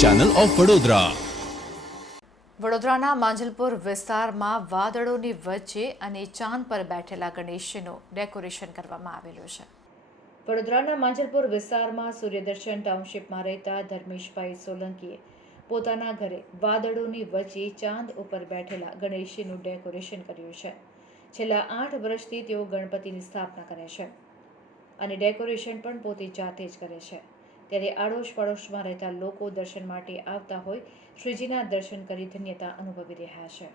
Channel of Vadodara. વડોદરાના માંજલપુર વિસ્તારમાં વાદળોની વચ્ચે અને ચાંદ પર બેઠેલા ગણેશનું ડેકોરેશન કરવામાં આવેલું છે. વડોદરાના માંજલપુર વિસ્તારમાં સૂર્યદર્શન ટાઉનશીપમાં રહેતા ધર્મેશભાઈ સોલંકીએ પોતાના ઘરે વાદળોની વચ્ચે ચાંદ ઉપર બેઠેલા ગણેશનું ડેકોરેશન કર્યું છે. છેલ્લા 8 વર્ષથી તેઓ ગણપતિની સ્થાપના કરે છે અને ડેકોરેશન પણ પોતે જાતે જ કરે છે. ત્યારે આડોશ પડોશમાં રહેતા લોકો દર્શન માટે આવતા હોય શ્રીજીના દર્શન કરી ધન્યતા અનુભવી રહ્યા છે.